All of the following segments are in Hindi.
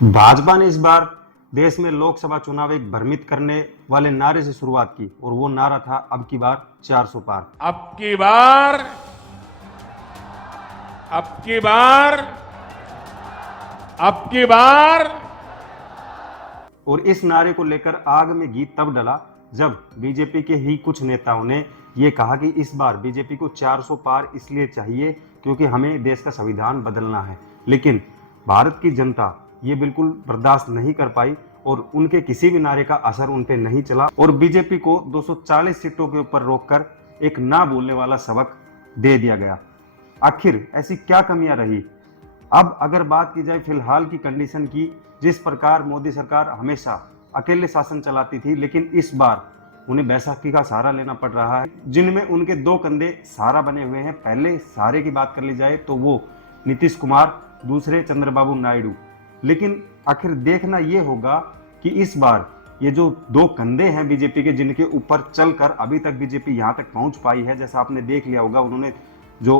भाजपा ने इस बार देश में लोकसभा चुनाव एक भ्रमित करने वाले नारे से शुरुआत की और वो नारा था अब की बार 400 पार। अब की बार अब की बार अब की बार और इस नारे को लेकर आग में घी तब डला जब बीजेपी के ही कुछ नेताओं ने ये कहा कि इस बार बीजेपी को 400 पार इसलिए चाहिए क्योंकि हमें देश का संविधान बदलना है। लेकिन भारत की जनता ये बिल्कुल बर्दाश्त नहीं कर पाई और उनके किसी भी नारे का असर उन पे नहीं चला और बीजेपी को 240 सीटों के ऊपर रोककर एक ना बोलने वाला सबक दे दिया गया। आखिर ऐसी क्या कमियां रही? अब अगर बात की जाए फिलहाल की कंडीशन की, जिस प्रकार मोदी सरकार हमेशा अकेले शासन चलाती थी, लेकिन इस बार उन्हें बैसाखी का सहारा लेना पड़ रहा है, जिनमें उनके दो कंधे सहारा बने हुए हैं। पहले सहारे की बात कर ली जाए तो वो नीतीश कुमार, दूसरे चंद्रबाबू नायडू। लेकिन आखिर देखना यह होगा कि इस बार ये जो दो कंधे हैं बीजेपी के, जिनके ऊपर चलकर अभी तक बीजेपी यहां तक पहुंच पाई है, जैसा आपने देख लिया होगा, उन्होंने जो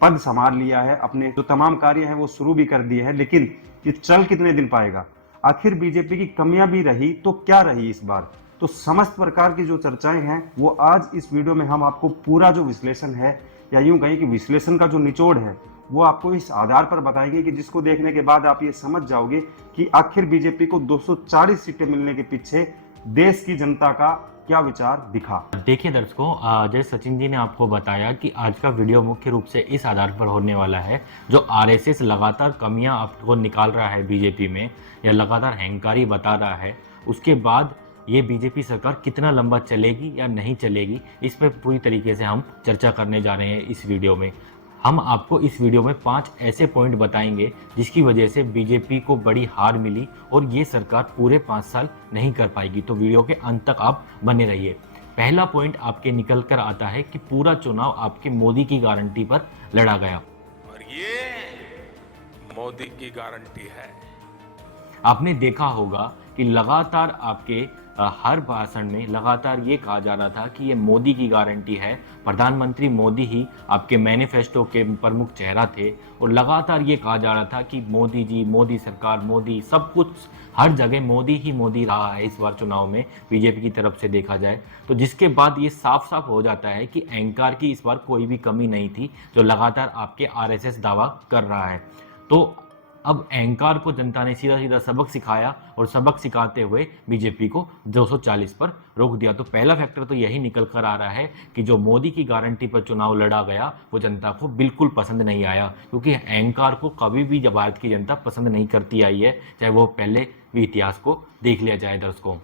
पद संभाल लिया है, अपने जो तमाम कार्य हैं वो शुरू भी कर दिए हैं, लेकिन ये चल कितने दिन पाएगा? आखिर बीजेपी की कमियां भी रही तो क्या रही इस बार? तो समस्त प्रकार की जो चर्चाएं हैं वो आज इस वीडियो में हम आपको पूरा जो विश्लेषण है, या यूं कहें कि विश्लेषण का जो निचोड़ है, वो आपको इस आधार पर बताएंगे कि जिसको देखने के बाद आप ये समझ जाओगे कि आखिर बीजेपी को 240 सीटें मिलने के पीछे देश की जनता का क्या विचार दिखा। देखिए दर्शकों, जैसे सचिन जी ने आपको बताया कि आज का वीडियो मुख्य रूप से इस आधार पर होने वाला है, जो आरएसएस लगातार कमियां आपको निकाल रहा है बीजेपी में, या लगातार अहंकारी बता रहा है, उसके बाद ये बीजेपी सरकार कितना लंबा चलेगी या नहीं चलेगी, इस पर पूरी तरीके से हम चर्चा करने जा रहे हैं इस वीडियो में। हम आपको इस वीडियो में 5 ऐसे पॉइंट बताएंगे जिसकी वजह से बीजेपी को बड़ी हार मिली और ये सरकार पूरे 5 साल नहीं कर पाएगी। तो वीडियो के अंत तक आप बने रहिए। पहला पॉइंट आपके निकल कर आता है कि पूरा चुनाव आपके मोदी की गारंटी पर लड़ा गया, और ये मोदी की गारंटी है। आपने देखा होगा कि लगातार आपके हर भाषण में लगातार ये कहा जा रहा था कि ये मोदी की गारंटी है, प्रधानमंत्री मोदी ही आपके मैनिफेस्टो के प्रमुख चेहरा थे, और लगातार ये कहा जा रहा था कि मोदी जी, मोदी सरकार, मोदी, सब कुछ हर जगह मोदी ही मोदी रहा है इस बार चुनाव में बीजेपी की तरफ से देखा जाए। तो जिसके बाद ये साफ साफ हो जाता है कि अहंकार की इस बार कोई भी कमी नहीं थी, जो लगातार आपके आरएसएस दावा कर रहा है। तो अब अहंकार को जनता ने सीधा सीधा सबक सिखाया और सबक सिखाते हुए बीजेपी को 240 पर रोक दिया। तो पहला फैक्टर तो यही निकल कर आ रहा है कि जो मोदी की गारंटी पर चुनाव लड़ा गया वो जनता को बिल्कुल पसंद नहीं आया, क्योंकि अहंकार को कभी भी भारत की जनता पसंद नहीं करती आई है, चाहे वो पहले भी इतिहास को देख लिया जाए दर्शकों।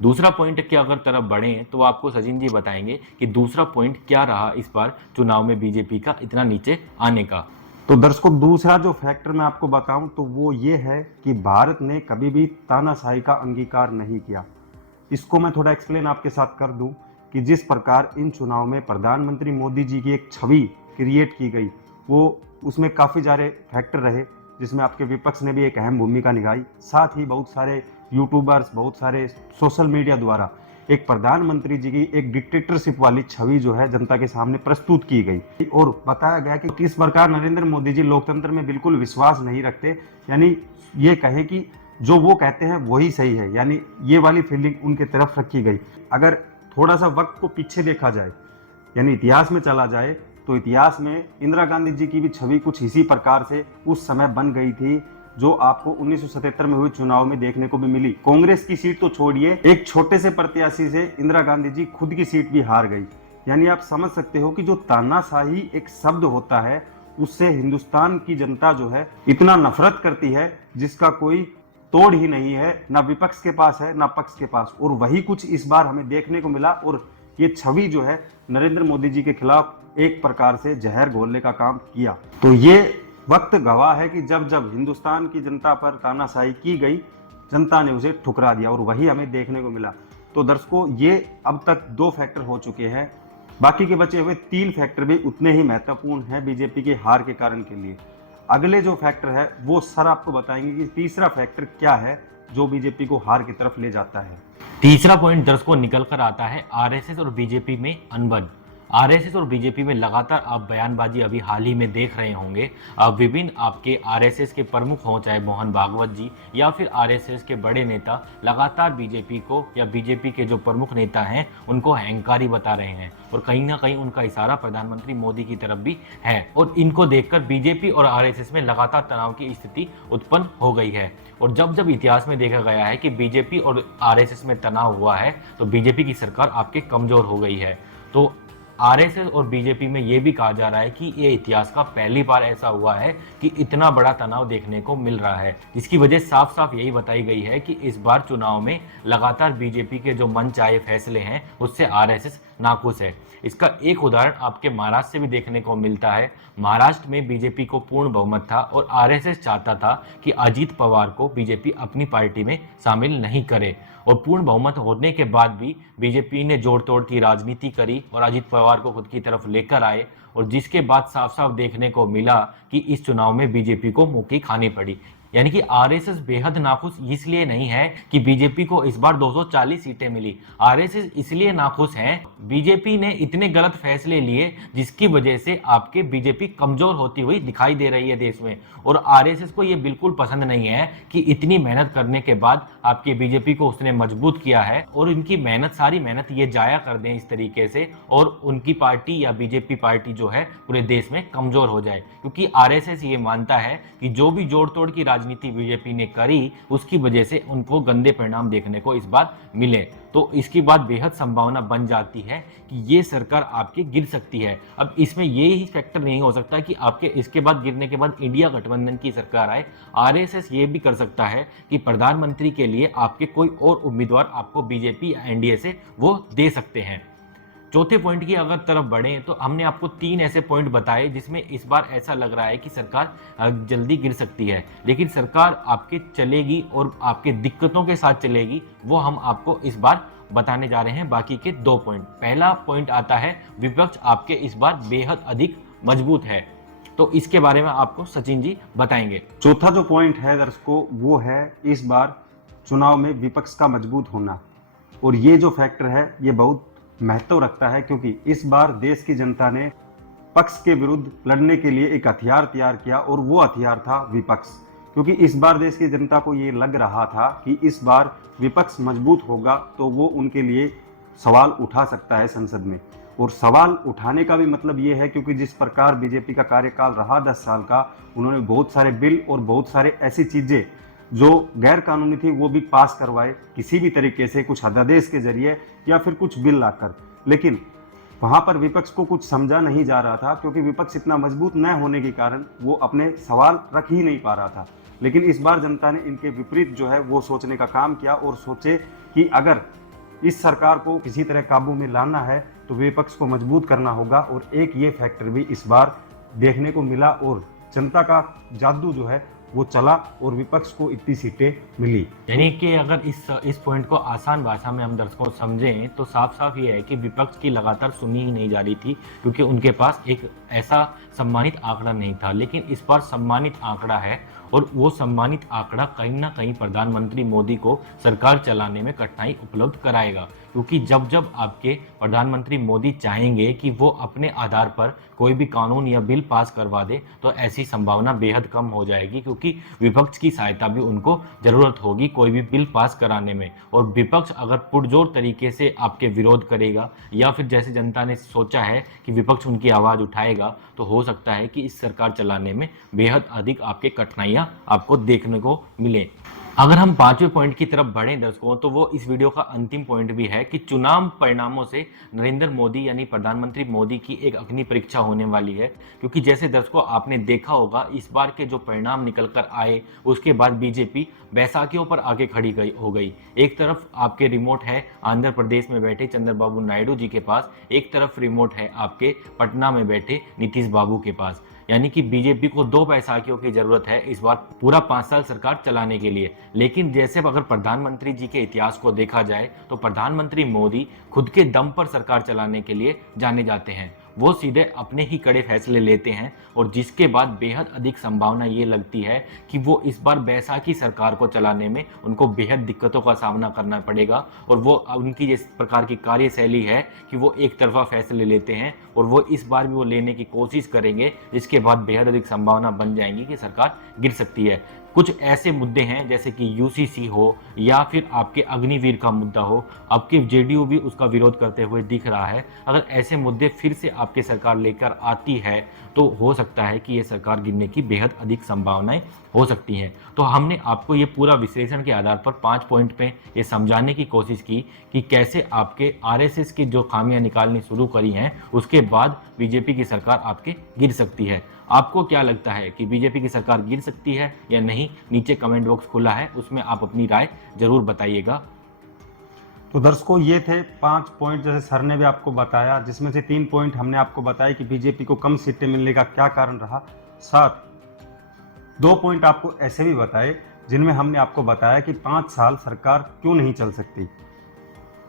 दूसरा पॉइंट की अगर तरफ बढ़े तो आपको सचिन जी बताएंगे कि दूसरा पॉइंट क्या रहा इस बार चुनाव में बीजेपी का इतना नीचे आने का। तो दर्शकों, दूसरा जो फैक्टर मैं आपको बताऊं तो वो ये है कि भारत ने कभी भी तानाशाही का अंगीकार नहीं किया। इसको मैं थोड़ा एक्सप्लेन आपके साथ कर दूं कि जिस प्रकार इन चुनाव में प्रधानमंत्री मोदी जी की एक छवि क्रिएट की गई, वो उसमें काफ़ी सारे फैक्टर रहे, जिसमें आपके विपक्ष ने भी एक अहम भूमिका निभाई। साथ ही बहुत सारे यूट्यूबर्स, बहुत सारे सोशल मीडिया द्वारा एक प्रधानमंत्री जी की एक डिक्टेटरशिप वाली छवि जो है जनता के सामने प्रस्तुत की गई और बताया गया कि किस प्रकार नरेंद्र मोदी जी लोकतंत्र में बिल्कुल विश्वास नहीं रखते, यानी ये कहें कि जो वो कहते हैं वही सही है, यानी ये वाली फीलिंग उनके तरफ रखी गई। अगर थोड़ा सा वक्त को पीछे देखा जाए, यानी इतिहास में चला जाए, तो इतिहास में इंदिरा गांधी जी की भी छवि कुछ इसी प्रकार से उस समय बन गई थी, जो आपको 1977 में हुए चुनाव में देखने को भी मिली। कांग्रेस की सीट तो छोड़िए, एक छोटे से प्रत्याशी से इंदिरा गांधी जी खुद की सीट भी हार गई। यानी आप समझ सकते हो कि जो तानाशाही एक शब्द होता है, उससे हिंदुस्तान की जनता जो है इतना नफरत करती है जिसका कोई तोड़ ही नहीं है, ना विपक्ष के पास है ना पक्ष के पास। और वही कुछ इस बार हमें देखने को मिला और ये छवि जो है नरेंद्र मोदी जी के खिलाफ एक प्रकार से जहर घोलने का काम किया। तो ये वक्त गवाह है कि जब जब हिंदुस्तान की जनता पर तानाशाही की गई, जनता ने उसे ठुकरा दिया और वही हमें देखने को मिला। तो दर्शकों, ये अब तक 2 फैक्टर हो चुके हैं, बाकी के बचे हुए 3 फैक्टर भी उतने ही महत्वपूर्ण हैं बीजेपी की हार के कारण के लिए। अगले जो फैक्टर है वो सर आपको बताएंगे कि तीसरा फैक्टर क्या है जो बीजेपी को हार की तरफ ले जाता है। तीसरा पॉइंट दर्शकों निकल कर आता है आरएसएस और बीजेपी में अनबन। आरएसएस और बीजेपी में लगातार आप बयानबाजी अभी हाल ही में देख रहे होंगे। विभिन्न आपके आरएसएस के प्रमुख हों, चाहे मोहन भागवत जी या फिर आरएसएस के बड़े नेता, लगातार बीजेपी को या बीजेपी के जो प्रमुख नेता हैं उनको अहंकारी बता रहे हैं और कहीं ना कहीं उनका इशारा प्रधानमंत्री मोदी की तरफ भी है। और इनको देखकर बीजेपी और आरएसएस में लगातार तनाव की स्थिति उत्पन्न हो गई है। और जब जब इतिहास में देखा गया है कि बीजेपी और आरएसएस में तनाव हुआ है तो बीजेपी की सरकार आपके कमजोर हो गई है। तो आरएसएस और बीजेपी में यह भी कहा जा रहा है कि ये इतिहास का पहली बार ऐसा हुआ है कि इतना बड़ा तनाव देखने को मिल रहा है, जिसकी वजह साफ साफ यही बताई गई है कि इस बार चुनाव में लगातार बीजेपी के जो मनचाहे फैसले हैं उससे आरएसएस नाखुश है। इसका एक उदाहरण आपके महाराष्ट्र से भी देखने को मिलता है। महाराष्ट्र में बीजेपी को पूर्ण बहुमत था और आरएसएस चाहता था कि अजीत पवार को बीजेपी अपनी पार्टी में शामिल नहीं करे, और पूर्ण बहुमत होने के बाद भी बीजेपी ने जोड़ तोड़ की राजनीति करी और अजीत पवार को खुद की तरफ लेकर आए, और जिसके बाद साफ साफ देखने को मिला कि इस चुनाव में बीजेपी को मुंह की खानी पड़ी। यानी कि आरएसएस बेहद नाखुश इसलिए नहीं है कि बीजेपी को इस बार 240 सीटें मिली। आरएसएस इसलिए नाखुश है, बीजेपी ने इतने गलत फैसले लिए जिसकी वजह से आपके बीजेपी कमजोर होती हुई दिखाई दे रही है देश में। और आरएसएस को यह बिल्कुल पसंद नहीं है कि इतनी मेहनत करने के बाद आपके बीजेपी को उसने मजबूत किया है और इनकी मेहनत, सारी मेहनत ये जाया कर दें इस तरीके से, और उनकी पार्टी या बीजेपी पार्टी जो है पूरे देश में कमजोर हो जाए। क्योंकि आरएसएस ये मानता है कि जो भी जोड़ तोड़ की राजनीति बीजेपी ने करी उसकी वजह से उनको गंदे परिणाम देखने को इस बार मिले। तो इसकी बात बेहद संभावना बन जाती है कि ये सरकार आपके गिर सकती है। अब इसमें ये ही फैक्टर नहीं हो सकता कि आपके इसके बाद गिरने के बाद इंडिया गठबंधन की सरकार आए। आरएसएस ये भी कर सकता है कि प्रधानमंत्री के लिए आपके कोई और उम्मीदवार आपको बीजेपी या एनडीए से वो दे सकते हैं। चौथे पॉइंट की अगर तरफ बढ़े तो हमने आपको 3 ऐसे पॉइंट बताए जिसमें इस बार ऐसा लग रहा है कि सरकार जल्दी गिर सकती है, लेकिन सरकार आपके चलेगी और आपके दिक्कतों के साथ चलेगी, वो हम आपको इस बार बताने जा रहे हैं। बाकी के 2 पॉइंट, पहला पॉइंट आता है विपक्ष आपके इस बार बेहद अधिक मजबूत है, तो इसके बारे में आपको सचिन जी बताएंगे। चौथा जो पॉइंट है दर्शकों वो है इस बार चुनाव में विपक्ष का मजबूत होना, और ये जो फैक्टर है ये बहुत महत्व रखता है क्योंकि इस बार देश की जनता ने पक्ष के विरुद्ध लड़ने के लिए एक हथियार तैयार किया और वो हथियार था विपक्ष। क्योंकि इस बार देश की जनता को ये लग रहा था कि इस बार विपक्ष मजबूत होगा तो वो उनके लिए सवाल उठा सकता है संसद में। और सवाल उठाने का भी मतलब ये है क्योंकि जिस प्रकार बीजेपी का कार्यकाल रहा 10 साल का, उन्होंने बहुत सारे बिल और बहुत सारे ऐसी चीजें जो गैर कानूनी थी वो भी पास करवाए किसी भी तरीके से, कुछ अध्यादेश के जरिए या फिर कुछ बिल लाकर। लेकिन वहां पर विपक्ष को कुछ समझा नहीं जा रहा था क्योंकि विपक्ष इतना मजबूत न होने के कारण वो अपने सवाल रख ही नहीं पा रहा था। लेकिन इस बार जनता ने इनके विपरीत जो है वो सोचने का काम किया और सोचे कि अगर इस सरकार को किसी तरह काबू में लाना है तो विपक्ष को मजबूत करना होगा। और एक ये फैक्टर भी इस बार देखने को मिला और जनता का जादू जो है वो चला और विपक्ष को इतनी सीटें मिली। यानी कि अगर इस पॉइंट को आसान भाषा में हम दर्शकों को समझें तो साफ साफ ये है कि विपक्ष की लगातार सुनी ही नहीं जा रही थी क्योंकि उनके पास एक ऐसा सम्मानित आंकड़ा नहीं था। लेकिन इस बार सम्मानित आंकड़ा है और वो सम्मानित आंकड़ा कहीं ना कहीं प्रधानमंत्री मोदी को सरकार चलाने में कठिनाई उपलब्ध कराएगा, क्योंकि जब जब आपके प्रधानमंत्री मोदी चाहेंगे कि वो अपने आधार पर कोई भी कानून या बिल पास करवा दे तो ऐसी संभावना बेहद कम हो जाएगी, क्योंकि विपक्ष की सहायता भी उनको जरूरत होगी कोई भी बिल पास कराने में। और विपक्ष अगर पुरजोर तरीके से आपके विरोध करेगा या फिर जैसे जनता ने सोचा है कि विपक्ष उनकी आवाज उठाएगा तो हो सकता है कि इस सरकार चलाने में बेहद अधिक आपके कठिनाइयां आपको देखने को मिले। अगर हम 5वें पॉइंट की तरफ बढ़ें दर्शकों तो वो इस वीडियो का अंतिम पॉइंट भी है कि चुनाव परिणामों से नरेंद्र मोदी यानी प्रधानमंत्री मोदी की एक अग्नि परीक्षा होने वाली है। क्योंकि जैसे दर्शकों आपने देखा होगा इस बार के जो परिणाम निकल कर आए उसके बाद बीजेपी बैसाखियों पर आगे खड़ी हो गई। एक तरफ आपके रिमोट है आंध्र प्रदेश में बैठे चंद्रबाबू नायडू जी के पास, एक तरफ रिमोट है आपके पटना में बैठे नीतीश बाबू के पास। यानी कि बीजेपी को 2 बैसाखियों की जरूरत है इस बार पूरा 5 साल सरकार चलाने के लिए। लेकिन जैसे अगर प्रधानमंत्री जी के इतिहास को देखा जाए तो प्रधानमंत्री मोदी खुद के दम पर सरकार चलाने के लिए जाने जाते हैं। वो सीधे अपने ही कड़े फैसले लेते हैं और जिसके बाद बेहद अधिक संभावना ये लगती है कि वो इस बार बैसाखी सरकार को चलाने में उनको बेहद दिक्कतों का सामना करना पड़ेगा और वो उनकी जिस प्रकार की कार्यशैली है कि वो एक तरफा फैसले लेते हैं और वो इस बार भी वो लेने की कोशिश करेंगे, जिसके बाद बेहद अधिक संभावना बन जाएंगी कि सरकार गिर सकती है। कुछ ऐसे मुद्दे हैं जैसे कि यूसीसी हो या फिर आपके अग्निवीर का मुद्दा हो, आपके जेडीयू भी उसका विरोध करते हुए दिख रहा है। अगर ऐसे मुद्दे फिर से आपके सरकार लेकर आती है तो हो सकता है कि ये सरकार गिरने की बेहद अधिक संभावनाएं हो सकती हैं। तो हमने आपको ये पूरा विश्लेषण के आधार पर 5 पॉइंट पे ये समझाने की कोशिश की कि कैसे आपके आरएसएस की जो खामियां निकालनी शुरू करी हैं उसके बाद बीजेपी की सरकार आपके गिर सकती है। आपको क्या लगता है कि बीजेपी की सरकार गिर सकती है या नहीं? नीचे कमेंट बॉक्स खुला है, उसमें आप अपनी राय जरूर बताइएगा। तो दर्शकों, ये थे 5 पॉइंट जैसे सर ने भी आपको बताया, जिसमें से 3 पॉइंट हमने आपको बताया कि बीजेपी को कम सीटें मिलने का क्या कारण रहा। साथ 2 पॉइंट आपको ऐसे भी बताए जिनमें हमने आपको बताया कि 5 साल सरकार क्यों नहीं चल सकती।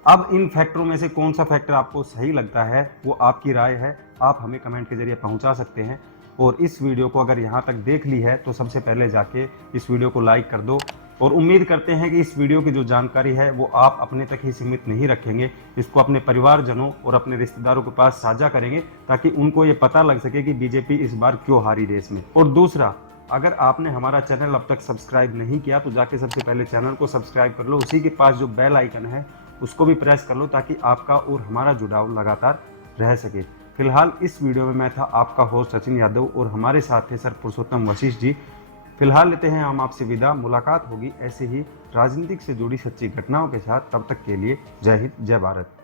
अब इन फैक्टरों में से कौन सा फैक्टर आपको सही लगता है वो आपकी राय है, आप हमें कमेंट के जरिए पहुंचा सकते हैं। और इस वीडियो को अगर यहाँ तक देख ली है तो सबसे पहले जाके इस वीडियो को लाइक कर दो और उम्मीद करते हैं कि इस वीडियो की जो जानकारी है वो आप अपने तक ही सीमित नहीं रखेंगे, इसको अपने परिवारजनों और अपने रिश्तेदारों के पास साझा करेंगे ताकि उनको ये पता लग सके कि बीजेपी इस बार क्यों हारी रेस में। और दूसरा, अगर आपने हमारा चैनल अब तक सब्सक्राइब नहीं किया तो जाके सबसे पहले चैनल को सब्सक्राइब कर लो, उसी के पास जो बेल आइकन है उसको भी प्रेस कर लो ताकि आपका और हमारा जुड़ाव लगातार रह सके। फिलहाल इस वीडियो में मैं था आपका होस्ट सचिन यादव और हमारे साथ थे सर पुरुषोत्तम वशिष्ठ जी। फिलहाल लेते हैं हम आपसे विदा, मुलाकात होगी ऐसे ही राजनीतिक से जुड़ी सच्ची घटनाओं के साथ। तब तक के लिए जय हिंद, जय भारत।